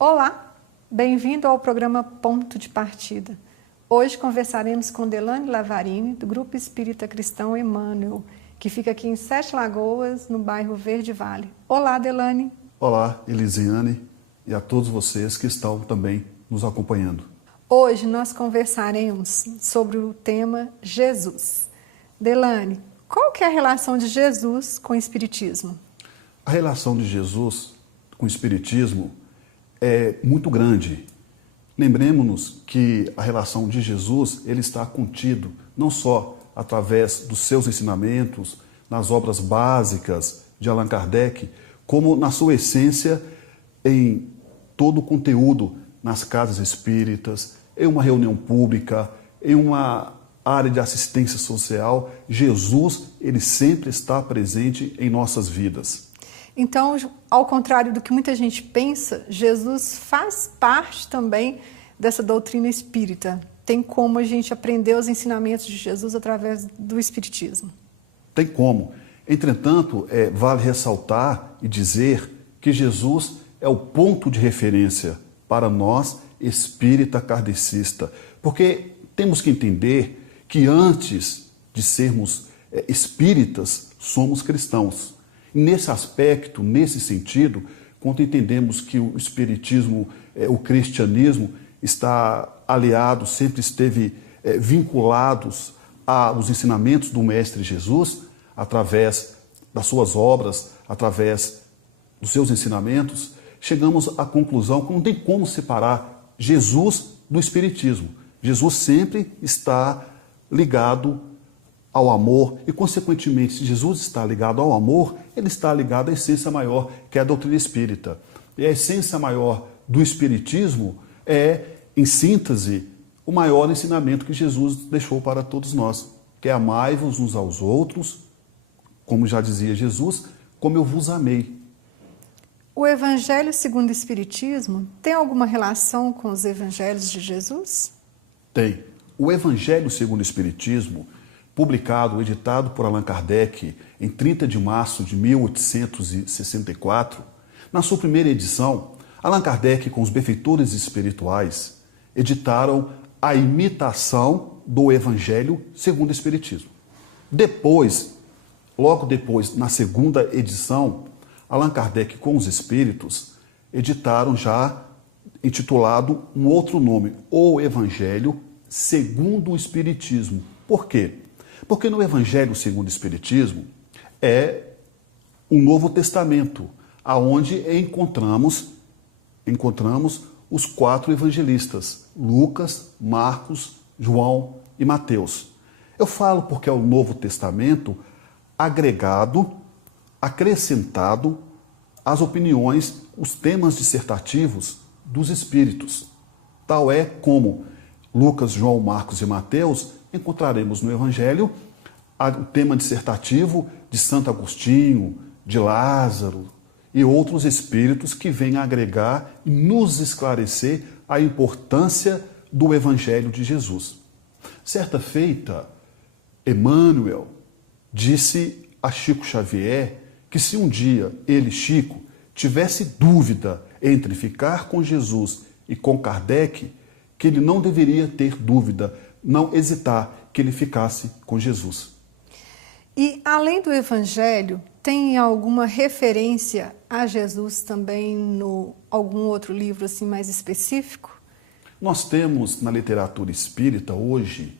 Olá, bem-vindo ao programa Ponto de Partida. Hoje conversaremos com Delane Lavarini, do Grupo Espírita Cristão Emmanuel, que fica aqui em Sete Lagoas, no bairro Verde Vale. Olá, Delane. Olá, Elisiane, e a todos vocês que estão também nos acompanhando. Hoje nós conversaremos sobre o tema Jesus. Delane, qual que é a relação de Jesus com o Espiritismo? A relação de Jesus com o Espiritismo é muito grande. Lembremos-nos que a relação de Jesus ele está contido não só através dos seus ensinamentos, nas obras básicas de Allan Kardec, como na sua essência em todo o conteúdo nas casas espíritas, em uma reunião pública, em uma área de assistência social. Jesus, ele sempre está presente em nossas vidas. Então, ao contrário do que muita gente pensa, Jesus faz parte também dessa doutrina espírita. Tem como a gente aprender os ensinamentos de Jesus através do Espiritismo? Tem como. Entretanto, vale ressaltar e dizer que Jesus é o ponto de referência para nós, espírita kardecista. Porque temos que entender que antes de sermos espíritas, somos cristãos. Nesse aspecto, nesse sentido, quando entendemos que o espiritismo, o cristianismo, está aliado, sempre esteve vinculados aos ensinamentos do Mestre Jesus, através das suas obras, através dos seus ensinamentos, chegamos à conclusão que não tem como separar Jesus do espiritismo. Jesus sempre está ligado ao amor e, consequentemente, se Jesus está ligado ao amor, ele está ligado à essência maior, que é a doutrina espírita. E a essência maior do espiritismo é, em síntese, o maior ensinamento que Jesus deixou para todos nós, que é amai-vos uns aos outros, como já dizia Jesus, como eu vos amei. O Evangelho segundo o Espiritismo tem alguma relação com os Evangelhos de Jesus? Tem. O Evangelho segundo o Espiritismo, publicado, editado por Allan Kardec em 30 de março de 1864, na sua primeira edição, Allan Kardec, com os benfeitores espirituais, editaram a imitação do Evangelho segundo o Espiritismo. Depois, logo depois, na segunda edição, Allan Kardec com os espíritos editaram já intitulado um outro nome, o Evangelho segundo o Espiritismo. Por quê? Porque no Evangelho segundo o Espiritismo é um Novo Testamento, aonde encontramos os 4 evangelistas, Lucas, Marcos, João e Mateus. Eu falo porque é o Novo Testamento agregado, acrescentado às opiniões, os temas dissertativos dos Espíritos. Tal é como Lucas, João, Marcos e Mateus, encontraremos no Evangelho o tema dissertativo de Santo Agostinho, de Lázaro e outros espíritos que vêm agregar e nos esclarecer a importância do Evangelho de Jesus. Certa feita, Emmanuel disse a Chico Xavier que se um dia ele, Chico, tivesse dúvida entre ficar com Jesus e com Kardec, que ele não deveria ter dúvida, não hesitar, que ele ficasse com Jesus. E, além do Evangelho, tem alguma referência a Jesus também no algum outro livro assim mais específico? Nós temos na literatura espírita hoje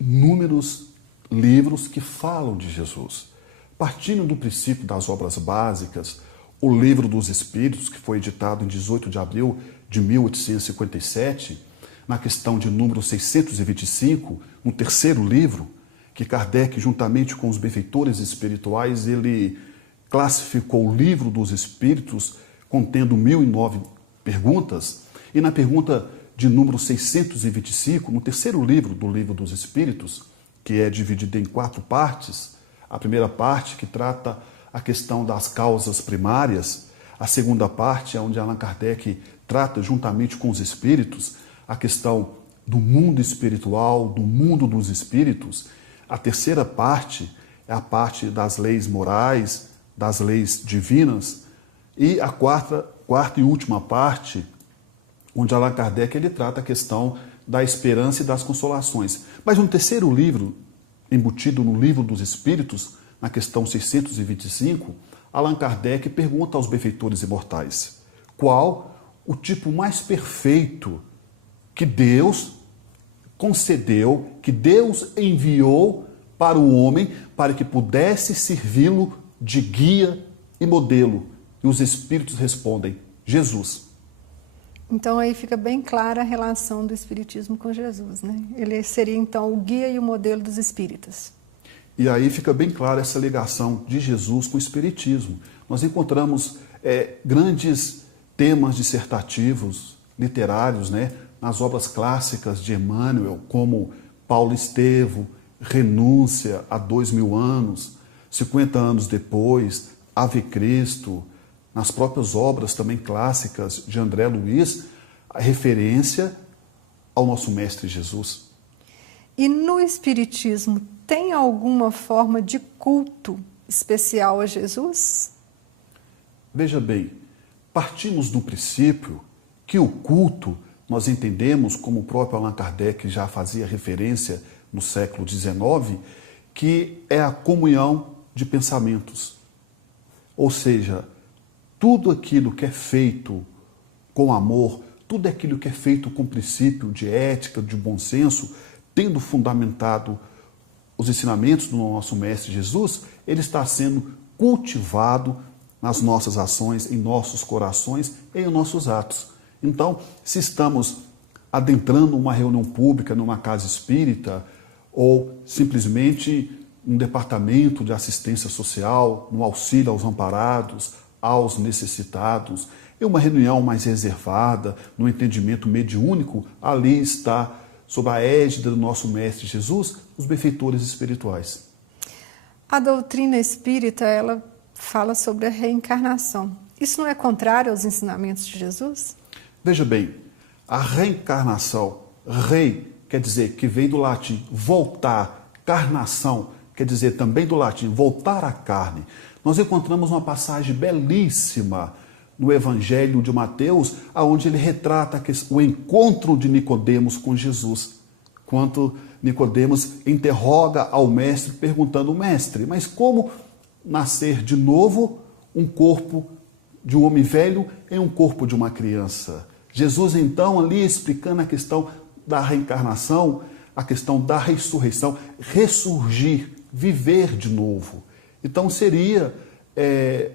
inúmeros livros que falam de Jesus. Partindo do princípio das obras básicas, o Livro dos Espíritos, que foi editado em 18 de abril de 1857, na questão de número 625, no terceiro livro, que Kardec, juntamente com os benfeitores espirituais, ele classificou o Livro dos Espíritos, contendo 1009 perguntas, e na pergunta de número 625, no terceiro livro do Livro dos Espíritos, que é dividido em 4 partes, a primeira parte que trata a questão das causas primárias, a segunda parte é onde Allan Kardec trata, juntamente com os espíritos, a questão do mundo espiritual, do mundo dos espíritos. A terceira parte é a parte das leis morais, das leis divinas. E a quarta quarta e última parte, onde Allan Kardec ele trata a questão da esperança e das consolações. Mas no terceiro livro, embutido no Livro dos Espíritos, na questão 625, Allan Kardec pergunta aos benfeitores imortais: qual o tipo mais perfeito que Deus concedeu, que Deus enviou para o homem, para que pudesse servi-lo de guia e modelo? E os espíritos respondem: Jesus. Então aí fica bem clara a relação do Espiritismo com Jesus, né? Ele seria então o guia e o modelo dos espíritas. E aí fica bem clara essa ligação de Jesus com o Espiritismo. Nós encontramos grandes temas dissertativos, literários, né, nas obras clássicas de Emmanuel, como Paulo Estevo, Renúncia há 2000 anos, 50 anos depois, Ave Cristo, nas próprias obras também clássicas de André Luiz, a referência ao nosso Mestre Jesus. E no Espiritismo tem alguma forma de culto especial a Jesus? Veja bem, partimos do princípio que o culto nós entendemos, como o próprio Allan Kardec já fazia referência no século XIX, que é a comunhão de pensamentos. Ou seja, tudo aquilo que é feito com amor, tudo aquilo que é feito com princípio de ética, de bom senso, tendo fundamentado os ensinamentos do nosso Mestre Jesus, ele está sendo cultivado nas nossas ações, em nossos corações e em nossos atos. Então, se estamos adentrando uma reunião pública numa casa espírita ou simplesmente um departamento de assistência social, no auxílio aos amparados, aos necessitados, em uma reunião mais reservada, no entendimento mediúnico, ali está, sob a égide do nosso Mestre Jesus, os benfeitores espirituais. A doutrina espírita, ela fala sobre a reencarnação. Isso não é contrário aos ensinamentos de Jesus? Veja bem, a reencarnação, rei, quer dizer que vem do latim voltar, carnação, quer dizer também do latim voltar à carne. Nós encontramos uma passagem belíssima no Evangelho de Mateus, onde ele retrata o encontro de Nicodemos com Jesus. Quando Nicodemos interroga ao mestre, perguntando: mestre, mas como nascer de novo um corpo de um homem velho em um corpo de uma criança? Jesus, então, ali explicando a questão da reencarnação, a questão da ressurreição, ressurgir, viver de novo. Então seria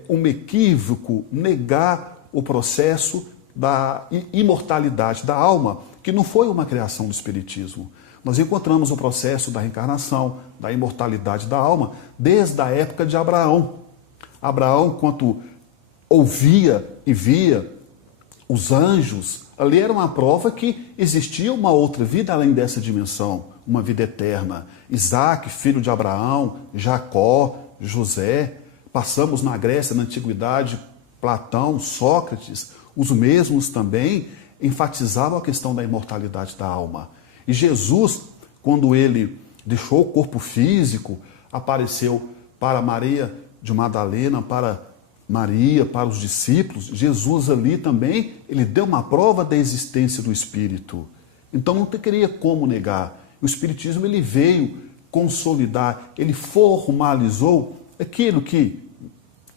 um equívoco negar o processo da imortalidade da alma, que não foi uma criação do Espiritismo. Nós encontramos o processo da reencarnação, da imortalidade da alma, desde a época de Abraão. Abraão, quando ouvia e via os anjos, ali era uma prova que existia uma outra vida além dessa dimensão, uma vida eterna. Isaac, filho de Abraão, Jacó, José, passamos na Grécia, na Antiguidade, Platão, Sócrates, os mesmos também enfatizavam a questão da imortalidade da alma. E Jesus, quando ele deixou o corpo físico, apareceu para Maria de Madalena, para Maria, para os discípulos. Jesus ali também, ele deu uma prova da existência do Espírito. Então não teria como negar. O Espiritismo ele veio consolidar, ele formalizou aquilo que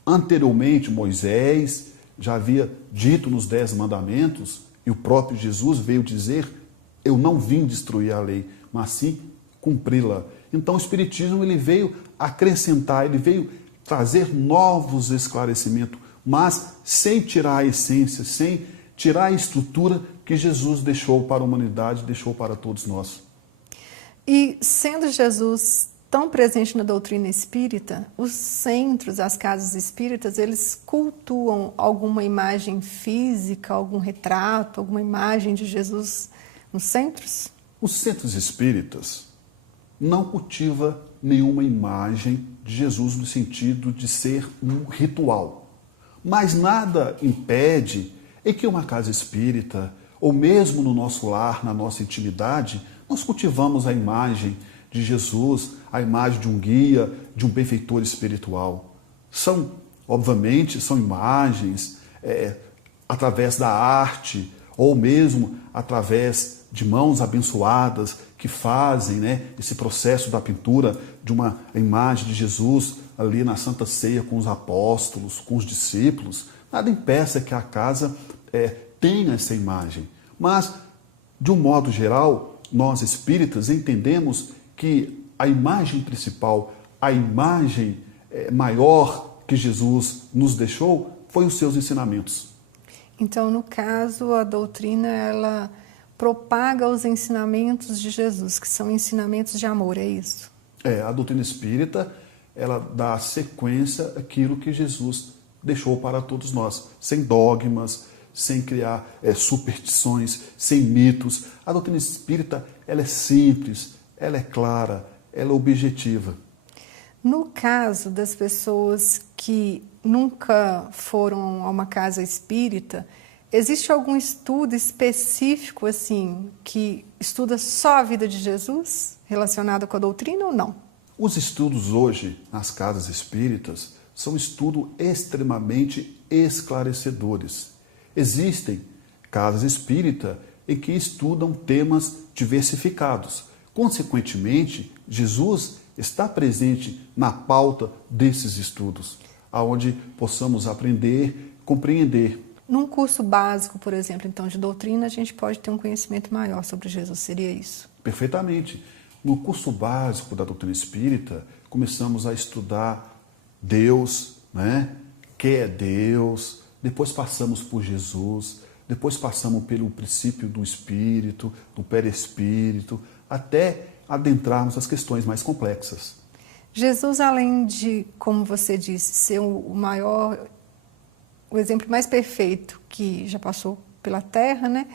anteriormente Moisés já havia dito nos 10 mandamentos, e o próprio Jesus veio dizer: eu não vim destruir a lei, mas sim cumpri-la. Então o Espiritismo ele veio acrescentar, ele veio trazer novos esclarecimentos, mas sem tirar a essência, sem tirar a estrutura que Jesus deixou para a humanidade, deixou para todos nós. E sendo Jesus tão presente na doutrina espírita, os centros, as casas espíritas, eles cultuam alguma imagem física, algum retrato, alguma imagem de Jesus nos centros? Os centros espíritas não cultivam nenhuma imagem de Jesus no sentido de ser um ritual. Mas nada impede em que uma casa espírita, ou mesmo no nosso lar, na nossa intimidade, nós cultivamos a imagem de Jesus, a imagem de um guia, de um benfeitor espiritual. Obviamente, são imagens através da arte, ou mesmo através de mãos abençoadas que fazem, né, esse processo da pintura de uma imagem de Jesus ali na Santa Ceia com os apóstolos, com os discípulos. Nada impeça que a casa tenha essa imagem. Mas, de um modo geral, nós espíritas entendemos que a imagem principal, a imagem maior que Jesus nos deixou, foi os seus ensinamentos. Então, no caso, a doutrina, ela propaga os ensinamentos de Jesus, que são ensinamentos de amor, é isso? A doutrina espírita, ela dá sequência àquilo que Jesus deixou para todos nós, sem dogmas, sem criar superstições, sem mitos. A doutrina espírita, ela é simples, ela é clara, ela é objetiva. No caso das pessoas que nunca foram a uma casa espírita, existe algum estudo específico assim que estuda só a vida de Jesus relacionada com a doutrina ou não? Os estudos hoje nas casas espíritas são estudos extremamente esclarecedores. Existem casas espíritas em que estudam temas diversificados. Consequentemente, Jesus está presente na pauta desses estudos, aonde possamos aprender, compreender. Num curso básico, por exemplo, então, de doutrina, a gente pode ter um conhecimento maior sobre Jesus, seria isso? Perfeitamente. No curso básico da doutrina espírita, começamos a estudar Deus, né? Que é Deus, depois passamos por Jesus, depois passamos pelo princípio do Espírito, do perispírito, até adentrarmos as questões mais complexas. Jesus, além de, como você disse, ser o maior, o exemplo mais perfeito que já passou pela Terra, né?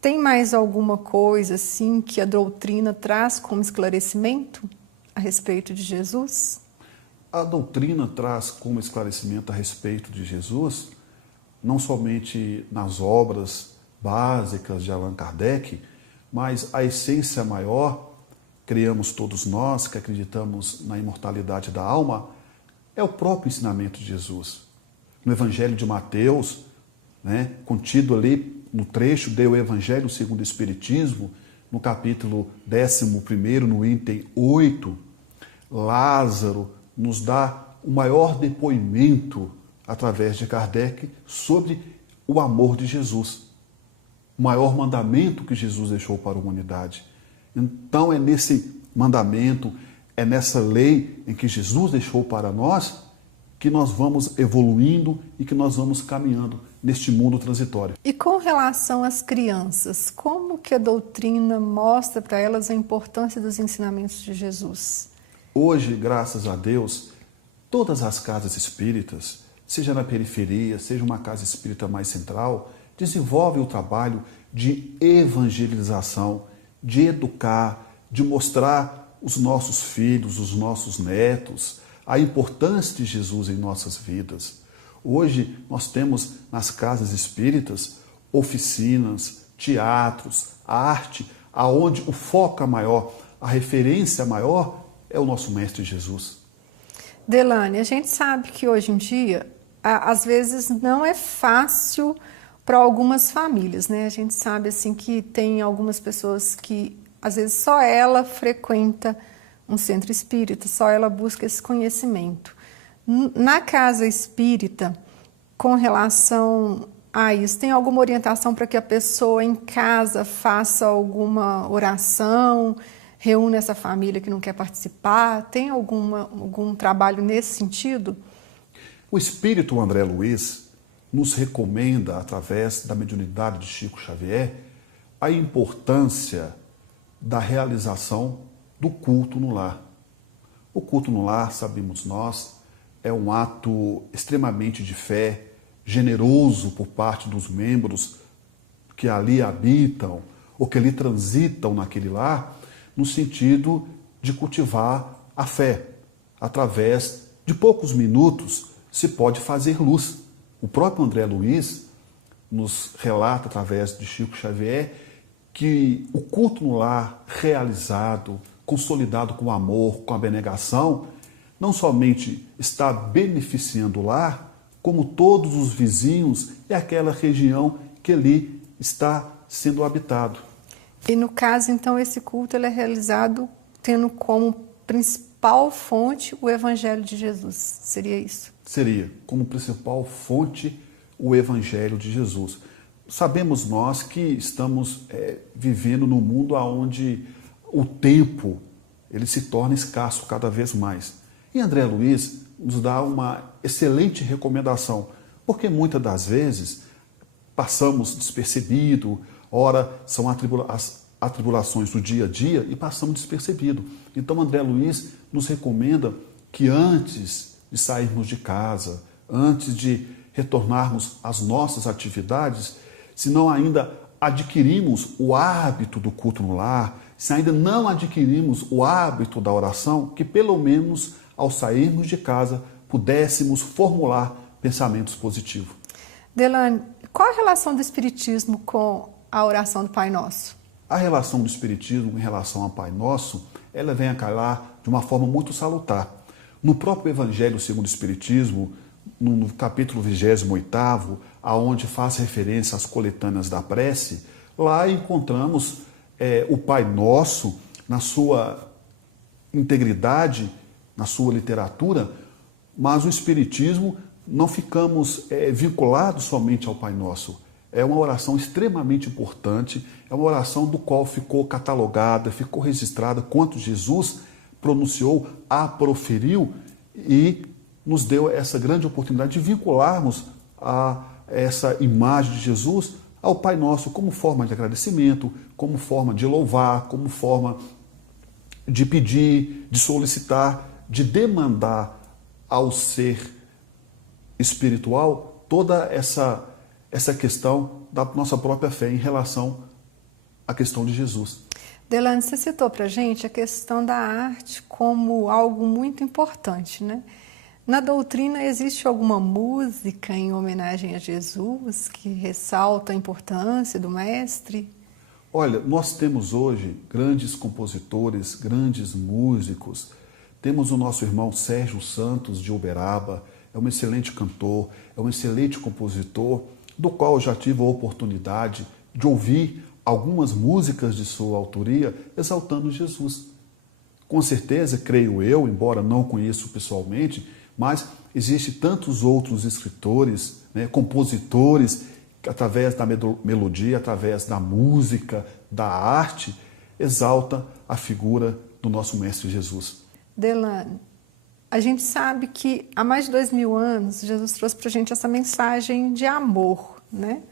Tem mais alguma coisa assim que a doutrina traz como esclarecimento a respeito de Jesus? A doutrina traz como esclarecimento a respeito de Jesus, não somente nas obras básicas de Allan Kardec, mas a essência maior, criamos todos nós que acreditamos na imortalidade da alma, é o próprio ensinamento de Jesus. No Evangelho de Mateus, né, contido ali no trecho do Evangelho segundo o Espiritismo, no capítulo 11, no item 8, Lázaro nos dá o maior depoimento, através de Kardec, sobre o amor de Jesus. O maior mandamento que Jesus deixou para a humanidade. Então é nesse mandamento, é nessa lei em que Jesus deixou para nós, que nós vamos evoluindo e que nós vamos caminhando neste mundo transitório. E com relação às crianças, como que a doutrina mostra para elas a importância dos ensinamentos de Jesus? Hoje, graças a Deus, todas as casas espíritas, seja na periferia, seja uma casa espírita mais central, desenvolvem o trabalho de evangelização, de educar, de mostrar os nossos filhos, os nossos netos, a importância de Jesus em nossas vidas. Hoje nós temos nas casas espíritas oficinas, teatros, arte, aonde o foco maior, a referência maior é o nosso Mestre Jesus. Delane, a gente sabe que hoje em dia, às vezes não é fácil para algumas famílias, né? A gente sabe assim que tem algumas pessoas que às vezes só ela frequenta um centro espírita, só ela busca esse conhecimento. Na casa espírita, com relação a isso, tem alguma orientação para que a pessoa em casa faça alguma oração, reúna essa família que não quer participar? Tem algum trabalho nesse sentido? O espírito André Luiz nos recomenda, através da mediunidade de Chico Xavier, a importância da realização do culto no lar. O culto no lar, sabemos nós, é um ato extremamente de fé, generoso por parte dos membros que ali habitam ou que ali transitam naquele lar, no sentido de cultivar a fé. Através de poucos minutos se pode fazer luz. O próprio André Luiz nos relata, através de Chico Xavier, que o culto no lar realizado, consolidado com amor, com abnegação, não somente está beneficiando o lar, como todos os vizinhos e aquela região que ali está sendo habitado. E no caso, então, esse culto ele é realizado tendo como principal fonte o Evangelho de Jesus. Seria isso? Seria como principal fonte o Evangelho de Jesus. Sabemos nós que estamos vivendo num mundo onde o tempo ele se torna escasso cada vez mais. E André Luiz nos dá uma excelente recomendação, porque muitas das vezes passamos despercebido, ora são as atribulações do dia a dia e passamos despercebido. Então André Luiz nos recomenda que antes de sairmos de casa, antes de retornarmos às nossas atividades, se não ainda adquirimos o hábito do culto no lar, se ainda não adquirimos o hábito da oração, que pelo menos ao sairmos de casa pudéssemos formular pensamentos positivos. Delane, qual a relação do Espiritismo com a oração do Pai Nosso? A relação do Espiritismo em relação ao Pai Nosso, ela vem a calhar de uma forma muito salutar. No próprio Evangelho segundo o Espiritismo, no capítulo 28º, aonde faz referência às coletâneas da prece, lá encontramos o Pai Nosso na sua integridade, na sua literatura, mas o Espiritismo não ficamos vinculados somente ao Pai Nosso. É uma oração extremamente importante, é uma oração do qual ficou catalogada, ficou registrada quanto Jesus pronunciou, a proferiu e nos deu essa grande oportunidade de vincularmos a essa imagem de Jesus ao Pai Nosso como forma de agradecimento, como forma de louvar, como forma de pedir, de solicitar, de demandar ao ser espiritual toda essa questão da nossa própria fé em relação à questão de Jesus. Delane, você citou para a gente a questão da arte como algo muito importante, né? Na doutrina, existe alguma música em homenagem a Jesus que ressalta a importância do Mestre? Olha, nós temos hoje grandes compositores, grandes músicos. Temos o nosso irmão Sérgio Santos de Uberaba, é um excelente cantor, é um excelente compositor, do qual eu já tive a oportunidade de ouvir algumas músicas de sua autoria exaltando Jesus. Com certeza, creio eu, embora não conheça pessoalmente, mas existem tantos outros escritores, compositores, que através da melodia, através da música, da arte, exalta a figura do nosso Mestre Jesus. Delane, a gente sabe que há mais de 2000 anos Jesus trouxe para a gente essa mensagem de amor, né?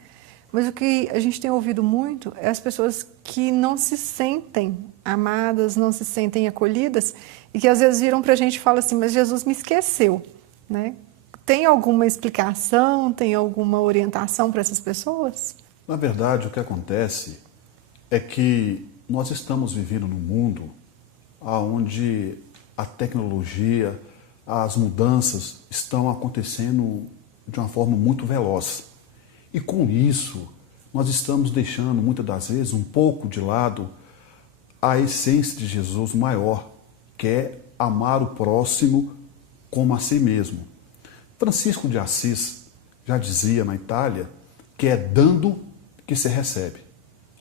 Mas o que a gente tem ouvido muito é as pessoas que não se sentem amadas, não se sentem acolhidas e que às vezes viram para a gente e falam assim, mas Jesus me esqueceu, né? Tem alguma explicação, tem alguma orientação para essas pessoas? Na verdade, o que acontece é que nós estamos vivendo num mundo onde a tecnologia, as mudanças estão acontecendo de uma forma muito veloz. E com isso, nós estamos deixando, muitas das vezes, um pouco de lado a essência de Jesus maior, que é amar o próximo como a si mesmo. Francisco de Assis já dizia na Itália que é dando que se recebe.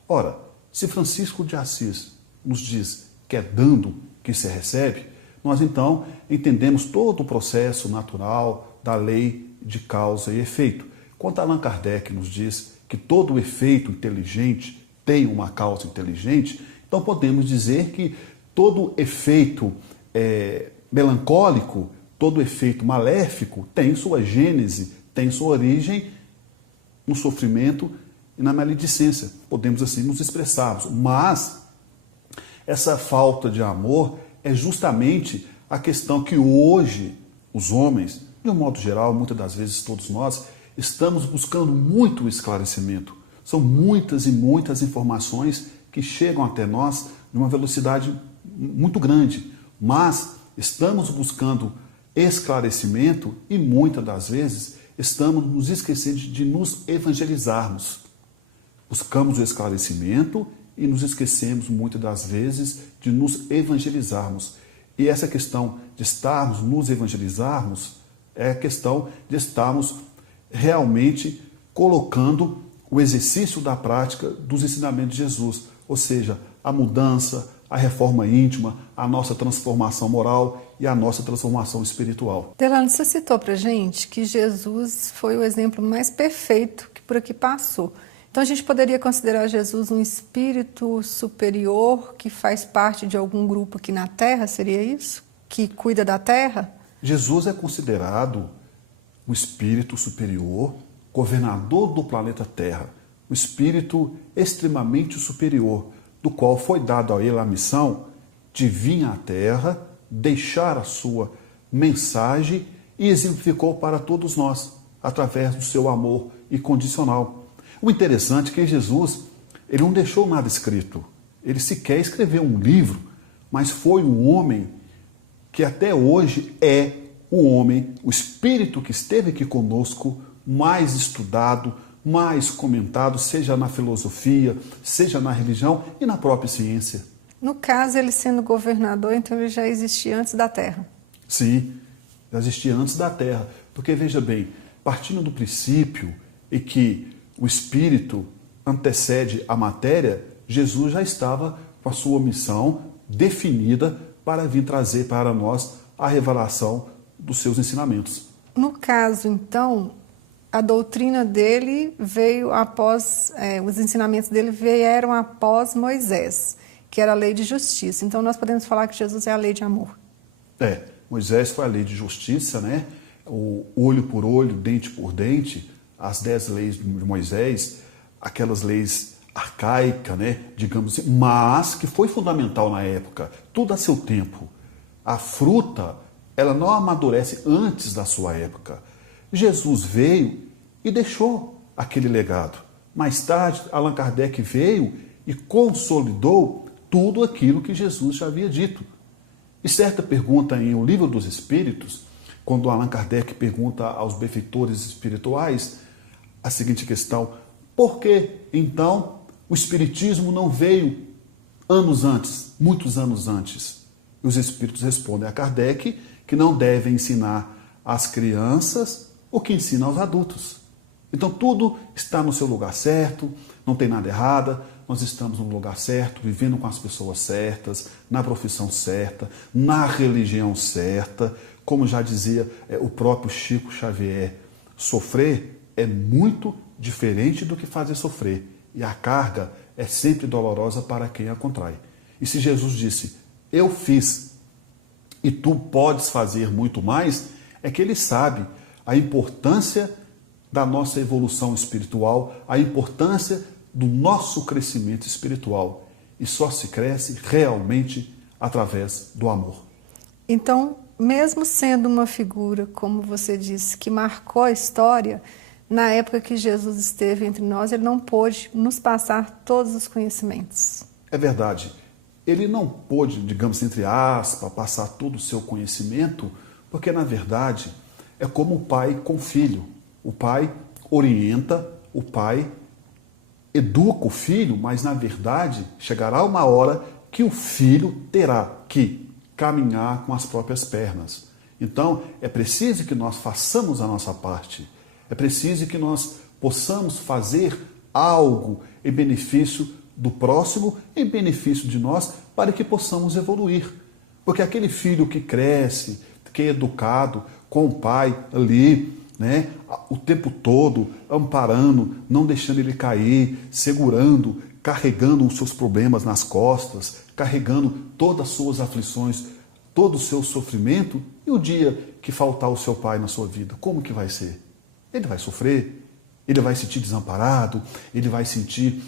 Ora, se Francisco de Assis nos diz que é dando que se recebe, nós então entendemos todo o processo natural da lei de causa e efeito. Quando Allan Kardec nos diz que todo efeito inteligente tem uma causa inteligente, então podemos dizer que todo efeito melancólico, todo efeito maléfico tem sua gênese, tem sua origem no sofrimento e na maledicência. Podemos assim nos expressarmos. Mas essa falta de amor é justamente a questão que hoje os homens, de um modo geral, muitas das vezes todos nós, estamos buscando muito esclarecimento. São muitas e muitas informações que chegam até nós numa velocidade muito grande, mas estamos buscando esclarecimento e muitas das vezes estamos nos esquecendo de nos evangelizarmos. Buscamos o esclarecimento e nos esquecemos muitas das vezes de nos evangelizarmos. E essa questão de estarmos, nos evangelizarmos, É a questão de estarmos realmente colocando o exercício da prática dos ensinamentos de Jesus, ou seja, a mudança, a reforma íntima, a nossa transformação moral e a nossa transformação espiritual. Delano, você citou para a gente que Jesus foi o exemplo mais perfeito que por aqui passou. Então a gente poderia considerar Jesus um espírito superior que faz parte de algum grupo aqui na Terra, seria isso? Que cuida da Terra? Jesus é considerado o espírito superior, governador do planeta Terra, um espírito extremamente superior, do qual foi dado a ele a missão de vir à Terra, deixar a sua mensagem e exemplificou para todos nós, através do seu amor incondicional. O interessante é que Jesus, ele não deixou nada escrito, ele sequer escreveu um livro, mas foi um homem que até hoje é o homem, o espírito que esteve aqui conosco, mais estudado, mais comentado, seja na filosofia, seja na religião e na própria ciência. No caso, ele sendo governador, então ele já existia antes da Terra. Sim, já existia antes da Terra. Porque, veja bem, partindo do princípio em que o espírito antecede a matéria, Jesus já estava com a sua missão definida para vir trazer para nós a revelação dos seus ensinamentos. No caso, então, a doutrina dele veio após, os ensinamentos dele vieram após Moisés, que era a lei de justiça. Então nós podemos falar que Jesus é a lei de amor. Moisés foi a lei de justiça, né? O olho por olho, dente por dente, as 10 leis de Moisés, aquelas leis arcaicas, né? Digamos assim, mas que foi fundamental na época, tudo a seu tempo. A fruta, ela não amadurece antes da sua época. Jesus veio e deixou aquele legado. Mais tarde, Allan Kardec veio e consolidou tudo aquilo que Jesus já havia dito. E certa pergunta em O Livro dos Espíritos, quando Allan Kardec pergunta aos benfeitores espirituais a seguinte questão: por que, então, o Espiritismo não veio anos antes, muitos anos antes? E os Espíritos respondem a Kardec que não devem ensinar às crianças o que ensina aos adultos. Então tudo está no seu lugar certo, não tem nada errado, nós estamos no lugar certo, vivendo com as pessoas certas, na profissão certa, na religião certa. Como já dizia o próprio Chico Xavier, sofrer é muito diferente do que fazer sofrer, e a carga é sempre dolorosa para quem a contrai. E se Jesus disse, eu fiz e tu podes fazer muito mais, é que ele sabe a importância da nossa evolução espiritual, a importância do nosso crescimento espiritual. E só se cresce realmente através do amor. Então, mesmo sendo uma figura, como você disse, que marcou a história, na época que Jesus esteve entre nós, ele não pôde nos passar todos os conhecimentos. É verdade. Ele não pôde, digamos, entre aspas, passar todo o seu conhecimento, porque, na verdade, é como o pai com o filho. O pai orienta, o pai educa o filho, mas, na verdade, chegará uma hora que o filho terá que caminhar com as próprias pernas. Então, é preciso que nós façamos a nossa parte. É preciso que nós possamos fazer algo em benefício do próximo, em benefício de nós, para que possamos evoluir. Porque aquele filho que cresce, que é educado, com o pai ali, né, o tempo todo, amparando, não deixando ele cair, segurando, carregando os seus problemas nas costas, carregando todas as suas aflições, todo o seu sofrimento, e o dia que faltar o seu pai na sua vida, como que vai ser? Ele vai sofrer, ele vai se sentir desamparado, ele vai se sentir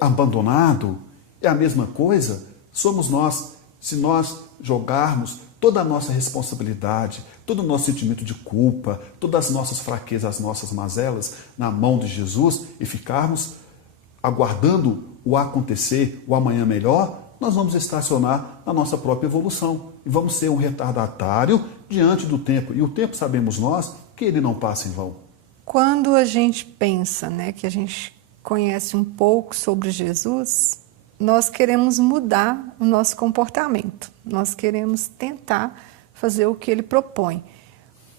abandonado. É a mesma coisa, somos nós. Se nós jogarmos toda a nossa responsabilidade, todo o nosso sentimento de culpa, todas as nossas fraquezas, as nossas mazelas na mão de Jesus e ficarmos aguardando o acontecer, o amanhã melhor, nós vamos estacionar na nossa própria evolução e vamos ser um retardatário diante do tempo. E o tempo, sabemos nós, que ele não passa em vão. Quando a gente pensa, né, que a gente conhece um pouco sobre Jesus, nós queremos mudar o nosso comportamento, nós queremos tentar fazer o que ele propõe.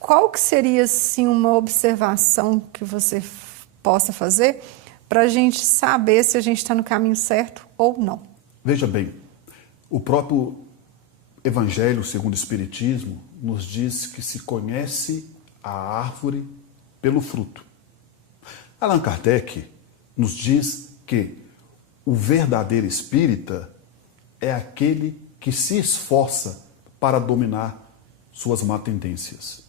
Qual que seria, assim, uma observação que você possa fazer para a gente saber se a gente está no caminho certo ou não? Veja bem, o próprio Evangelho segundo o Espiritismo nos diz que se conhece a árvore pelo fruto. Allan Kardec nos diz que o verdadeiro espírita é aquele que se esforça para dominar suas má tendências.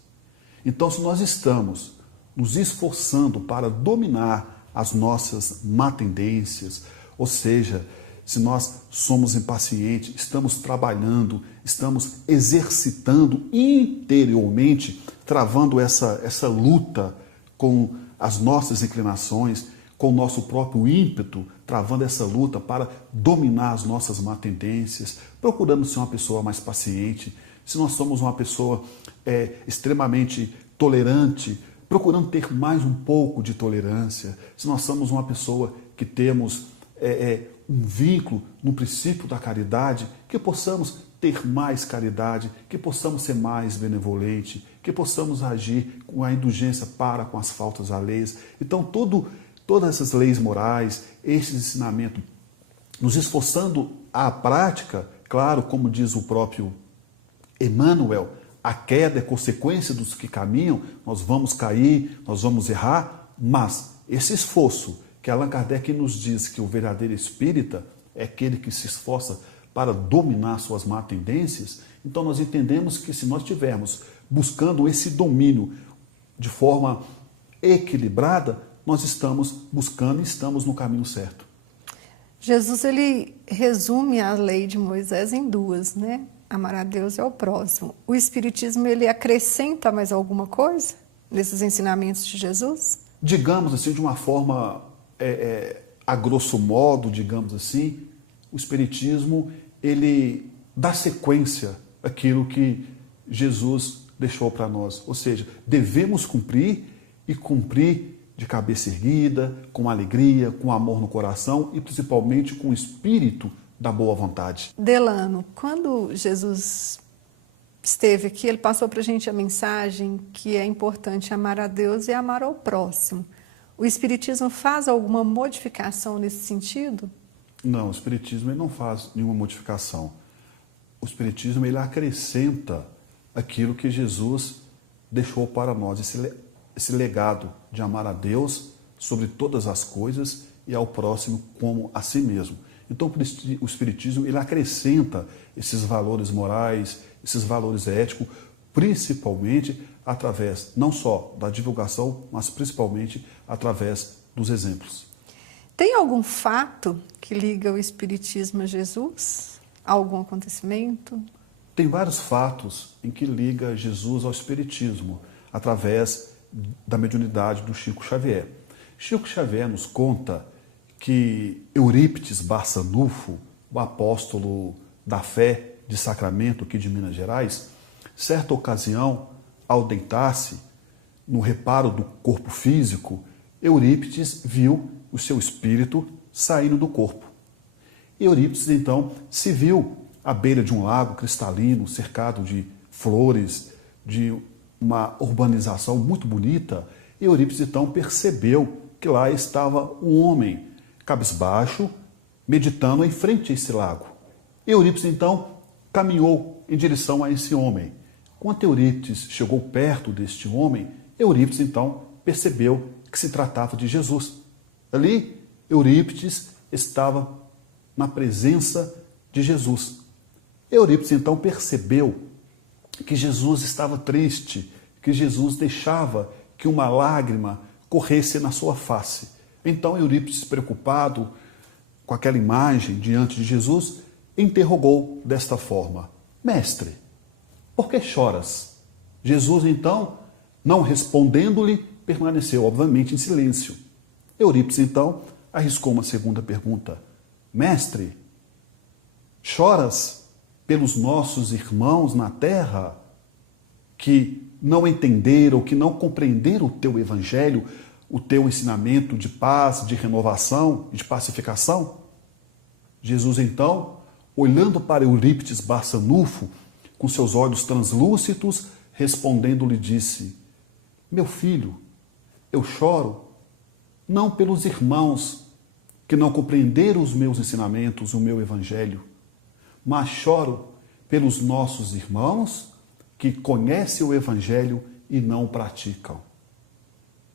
Então, se nós estamos nos esforçando para dominar as nossas má tendências, ou seja, se nós somos impacientes, estamos trabalhando, estamos exercitando interiormente, travando essa luta com as nossas inclinações, com o nosso próprio ímpeto, travando essa luta para dominar as nossas má tendências, procurando ser uma pessoa mais paciente, se nós somos uma pessoa extremamente tolerante, procurando ter mais um pouco de tolerância, se nós somos uma pessoa que temos um vínculo no princípio da caridade, que possamos ter mais caridade, que possamos ser mais benevolente, que possamos agir com a indulgência para com as faltas alheias. Então, todas essas leis morais, esses ensinamentos, nos esforçando à prática, claro, como diz o próprio Emmanuel, a queda é consequência dos que caminham, nós vamos cair, nós vamos errar, mas esse esforço que Allan Kardec nos diz que o verdadeiro espírita é aquele que se esforça para dominar suas má tendências, então nós entendemos que se nós estivermos buscando esse domínio de forma equilibrada, nós estamos buscando e estamos no caminho certo. Jesus, ele resume a lei de Moisés em duas, né? Amar a Deus e ao próximo. O Espiritismo, ele acrescenta mais alguma coisa nesses ensinamentos de Jesus? Digamos assim, de uma forma, a grosso modo, digamos assim, o Espiritismo, ele dá sequência àquilo que Jesus deixou para nós. Ou seja, devemos cumprir e cumprir de cabeça erguida, com alegria, com amor no coração e principalmente com o espírito da boa vontade. Delano, quando Jesus esteve aqui, ele passou para a gente a mensagem que é importante amar a Deus e amar ao próximo. O Espiritismo faz alguma modificação nesse sentido? Não, o Espiritismo ele não faz nenhuma modificação. O Espiritismo ele acrescenta aquilo que Jesus deixou para nós, esse legado de amar a Deus sobre todas as coisas e ao próximo como a si mesmo. Então, o Espiritismo ele acrescenta esses valores morais, esses valores éticos, principalmente através não só da divulgação, mas principalmente através dos exemplos. Tem algum fato que liga o Espiritismo a Jesus? Algum acontecimento? Tem vários fatos em que liga Jesus ao Espiritismo, através da mediunidade do Chico Xavier. Chico Xavier nos conta que Eurípides Barçanufo, o apóstolo da fé de Sacramento aqui de Minas Gerais, certa ocasião, ao deitar-se no reparo do corpo físico, Eurípides viu o seu espírito saindo do corpo. Eurípides, então, se viu à beira de um lago cristalino, cercado de flores, de uma urbanização muito bonita. Eurípides, então, percebeu que lá estava um homem, cabisbaixo, meditando em frente a esse lago. Eurípides, então, caminhou em direção a esse homem. Quando Eurípides chegou perto deste homem, Eurípides, então, percebeu que se tratava de Jesus. Ali, Eurípides estava na presença de Jesus. Eurípides, então, percebeu que Jesus estava triste, que Jesus deixava que uma lágrima corresse na sua face. Então, Eurípides, preocupado com aquela imagem diante de Jesus, interrogou desta forma: Mestre, por que choras? Jesus, então, não respondendo-lhe, permaneceu, obviamente, em silêncio. Eurípides, então, arriscou uma segunda pergunta: Mestre, choras pelos nossos irmãos na terra que não entenderam, que não compreenderam o teu evangelho, o teu ensinamento de paz, de renovação e de pacificação? Jesus, então, olhando para Eurípides Barçanufo, com seus olhos translúcidos, respondendo-lhe disse: Meu filho, eu choro não pelos irmãos que não compreenderam os meus ensinamentos, o meu evangelho, mas choro pelos nossos irmãos que conhecem o evangelho e não o praticam.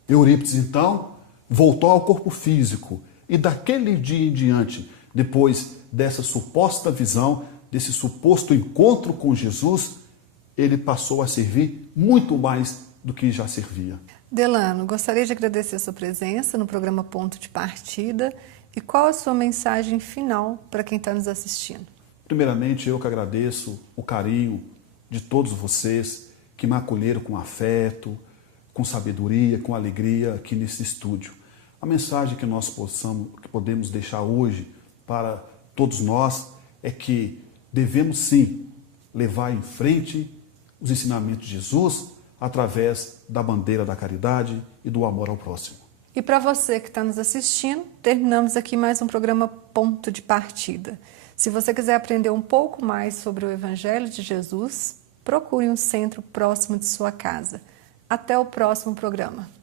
Eurípides, então, voltou ao corpo físico e daquele dia em diante, depois dessa suposta visão, desse suposto encontro com Jesus, ele passou a servir muito mais do que já servia. Delano, gostaria de agradecer a sua presença no programa Ponto de Partida e qual a sua mensagem final para quem está nos assistindo? Primeiramente, eu que agradeço o carinho de todos vocês que me acolheram com afeto, com sabedoria, com alegria aqui nesse estúdio. A mensagem que que podemos deixar hoje para todos nós é que devemos sim levar em frente os ensinamentos de Jesus através da bandeira da caridade e do amor ao próximo. E para você que está nos assistindo, terminamos aqui mais um programa Ponto de Partida. Se você quiser aprender um pouco mais sobre o Evangelho de Jesus, procure um centro próximo de sua casa. Até o próximo programa.